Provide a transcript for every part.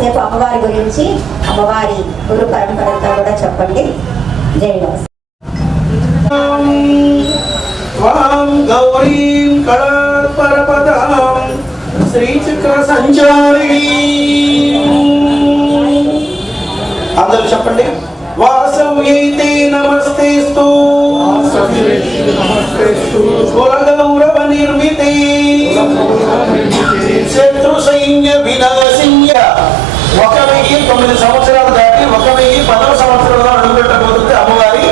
కాసేపు అమ్మవారి గురించి అమ్మవారి గురు పరంపరంతా కూడా చెప్పండి. జై వాసు. గౌరీం కళాపరపదాం శ్రీచక్ర సంచారిణి. అందరూ చెప్పండి. వాసవ్యైతే నమస్తేస్తు కులగౌరవ నిర్మితే శత్రు సైన్య వినాశిన్య. 1009 సంవత్సరాలు దాటి 1010వ సంవత్సరంలో అడుగుపెట్టబోతుంది అమ్మవారి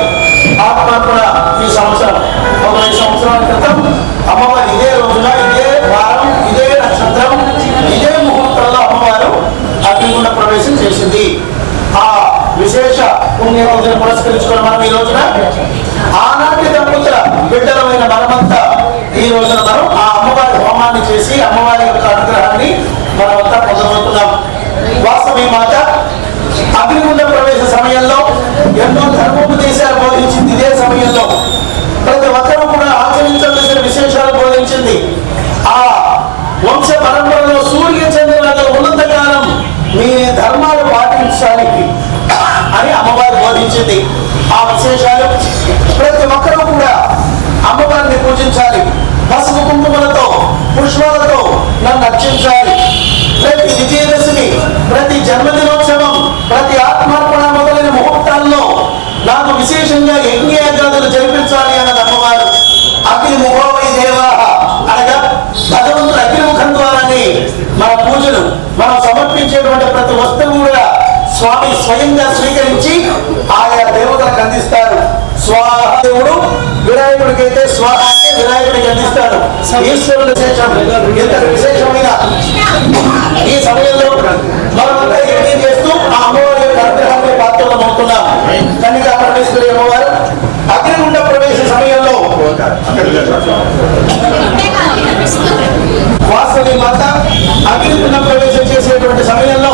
ఆత్మార్పణ. ఈ సంవత్సరం 15 సంవత్సరాల క్రితం అమ్మవారు ఇదే రోజున, ఇదే వారం, ఇదే నక్షత్రం, ఇదే ముహూర్తంలో అమ్మవారు అగ్నిగుండ ప్రవేశం చేసింది. ఆ విశేష పుణ్య రోజును పురస్కరించుకున్న మనం ఈ రోజున ఆనాటి దంపతుల బిడ్డలమైన మనమంతా ఈ రోజున మనం ఆ అమ్మవారి హోమాన్ని చేసి అమ్మవారి యొక్క అనుగ్రహాన్ని మనమంతా పొందబోతున్నాం. వాసవి మాత అగ్నిగుండ ప్రవేశ సమయంలో ఎన్నో ధర్మోపదేశాలు బోధించింది. ఇదే సమయంలో ప్రతి ఒక్కరూ కూడా ఆచరించవలసిన విశేషాలు బోధించింది. ఆ వంశ పరంపరలో సూర్య చంద్రులలో ఉన్నంతకాలం మీ ధర్మాలు పాటించడానికి అని అమ్మవారు బోధించింది. ఆ విశేషాలు ప్రతి ఒక్కరూ కూడా అమ్మవారిని పూజించాలి. పసుపు కుంకుమలతో, పుష్పాలతో నన్ను అర్చించాలి. ప్రతి విజయదశమి, ప్రతి జన్మదినోత్సవం, ప్రతి ఆత్మార్పణ మొదలైన ముహూర్తాల్లో నాకు విశేషంగా యజ్ఞయాగాదులు జరిపించాలి అన్నది అమ్మవారు. అగ్నిముఖోవై దేవాః అనగా భగవంతుడు అగ్నిముఖం ద్వారానే మన పూజలు, మనం సమర్పించేటువంటి ప్రతి వస్తువు కూడా స్వామి స్వయంగా స్వీకరించి ఆయా దేవతలకు అందిస్తారు. స్వాహ దేవుడు వినాయకుడికైతే స్వాహ అంటే వినాయకుడికి అందిస్తాడు. ఈశ్వరుడు విశేషం. ఎంత విశేషమైన ఈ సమయంలో మనమంతా యజ్ఞం చేస్తూ ఆ అమ్మవారి యొక్క అనుగ్రహాన్ని పాత్రలం అవుతున్నాం. కన్యకా పరమేశ్వరి అమ్మవారు అగ్నిగుండ ప్రవేశ సమయంలో వాసవి మాత అగ్నిగుండ ప్రవేశం చేసేటువంటి సమయంలో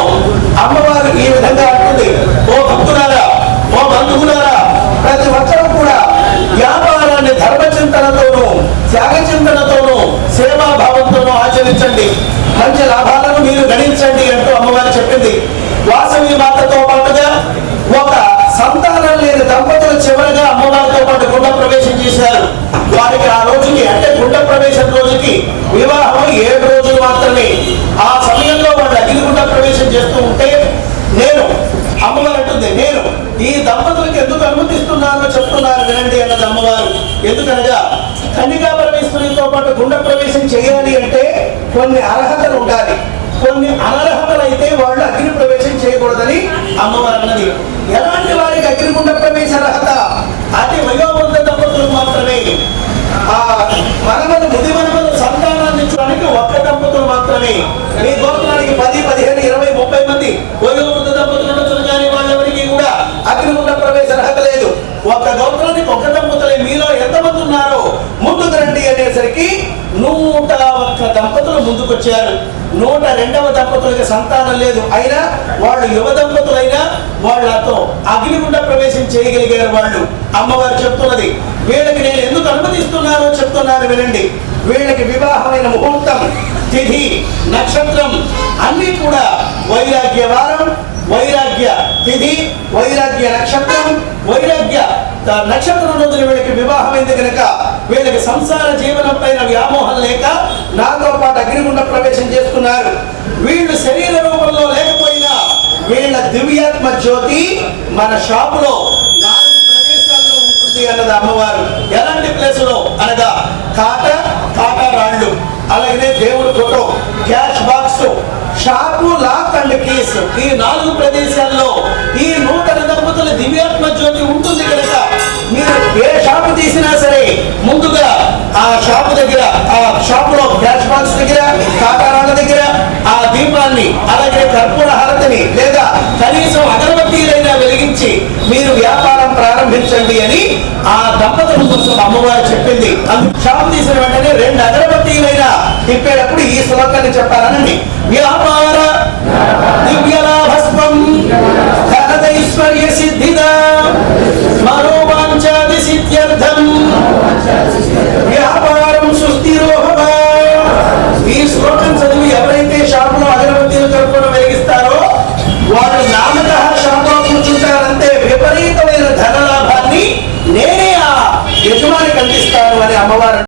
అమ్మవారు ఈ విధంగా అంటుంది. ఓ భక్తులారా, ఓ బంధువులారా, ప్రతి ఒక్కరూ కూడా వ్యాపారాన్ని ధర్మచింతనతోనూ, త్యాగచింతనతోనూ, సేవాభావంతోనూ ఆచరించండి. మంచి లాభాలను మీరు గణించండి అంటూ అమ్మవారు చెప్పింది. వాసవి మాతతో పాటుగా ఒక సంతానం లేని దంపతులు చివరిగా అమ్మవారితో పాటు గుండ ప్రవేశం చేశారు. వారికి ఆ రోజుకి అంటే గుండ ప్రవేశం రోజుకి వివాహం 7 రోజులు మాత్రమే. ఆ సమయంలో వాళ్ళు అగ్నిగుండ ప్రవేశం చేస్తూ ఉంటే నేను అమ్మవారు అంటుంది, నేను ఈ దంపతులకు ఎందుకు అనుమతిస్తున్నానో చెప్తున్నాను వినండి అన్నది అమ్మవారు. ఎందుకనగా కన్యకా పరమేశ్వరితో పాటు గుండ ప్రవేశం చేయాలి అంటే కొన్ని అర్హతలు ఉండాలి. కొన్ని అనర్హతలు అయితే వాళ్ళు అగ్ని ప్రవేశం చేయకూడదని అమ్మవారు అన్నది. ఎలాంటి వారికి అగ్నిగుండ ప్రవేశ అర్హత? అతి వయోవృద్ధ దంపతులకు మాత్రమే. ఆ మనమను ముది మనమను సంతానాన్ని ఇచ్చడానికి ఒక్క దంపతులు మాత్రమే. మీ గోత్రానికి 10, 15, 20, 30 మంది వయోవృద్ధ దంపతులు ఉండొచ్చు, కానీ వాళ్ళెవరికి కూడా అగ్నిగుండ ప్రవేశ అర్హత లేదు. ఒక్క గోత్రానికి ఒక్క దంపతులే. మీలో ఎంతమంది ఉన్నారో ముందుకు రండి అనేసరికి 101 దంపతులు ముందుకొచ్చారు. 102వ దంపతులకి సంతానం లేదు. అయినా వాళ్ళు యువ దంపతులైనా వాళ్ళతో అగ్నిగుండ ప్రవేశం చేయగలిగారు వాళ్ళు. అమ్మవారు చెప్తున్నది, వీళ్ళకి నేను ఎందుకు అనుమతిస్తున్నానో చెప్తున్నాను వినండి. వీళ్ళకి వివాహమైన ముహూర్తం, తిథి, నక్షత్రం అన్ని కూడా వైరాగ్య వారం, వైరాగ్య తిథి, వైరాగ్య నక్షత్రం, వైరాగ్య నక్షత్రం రోజున వీళ్ళకి వివాహమైంది కనుక వీళ్ళకి సంసార జీవనం పైన వ్యామోహం లేక నాతో పాటు అగ్నిగుండ ప్రవేశం చేస్తున్నారు. వీళ్ళు శరీర రూపంలో లేకపోయినా వీళ్ళ దివ్యాత్మ జ్యోతి మన షాపులో 4 ప్రదేశాల్లో ఉంటుంది అన్నది అమ్మవారు. ఎలాంటి ప్లేసులో అనగా కాటా రాళ్ళు, అలాగే దేవుడు photo, cash box, shop, lock and keys, ఈ 4 ప్రదేశాల్లో ఈ నూతన దంపతుల దివ్యాత్మ జ్యోతి ఉంటుంది కనుక మీరు ఏ షాపు తీసినా సరే ముందుగా ఆ షాపు దగ్గర, ఆ షాపులో క్యాష్ బాక్స్ దగ్గర, కాటారాళ్ళ దగ్గర ఆ దీపాన్ని, అలాగే కర్పూర హారతిని లేదా కనీసం అగరబత్తీలైనా వెలిగించి మీరు వ్యాపారం ప్రారంభించండి అని ఆ దంపతుల కోసం అమ్మవారు చెప్పింది. అందుకు షాపు తీసిన వెంటనే 2 అగరబత్తీలైనా తిప్పేటప్పుడు ఈ శ్లోకాన్ని చెప్పాలనండి. వ్యాపార దివ్యలాభస్వం ధనైశ్వర్య సిద్ధిదా మనోవాంఛాది సిద్ధ్యర్థం వ్యాపారం సుస్థిరోహవా. ఈ శ్లోకం చదివి ఎవరైతే షాపులో అగరబత్తీలు కర్పూరం వెలిగిస్తారో అమ్మవారు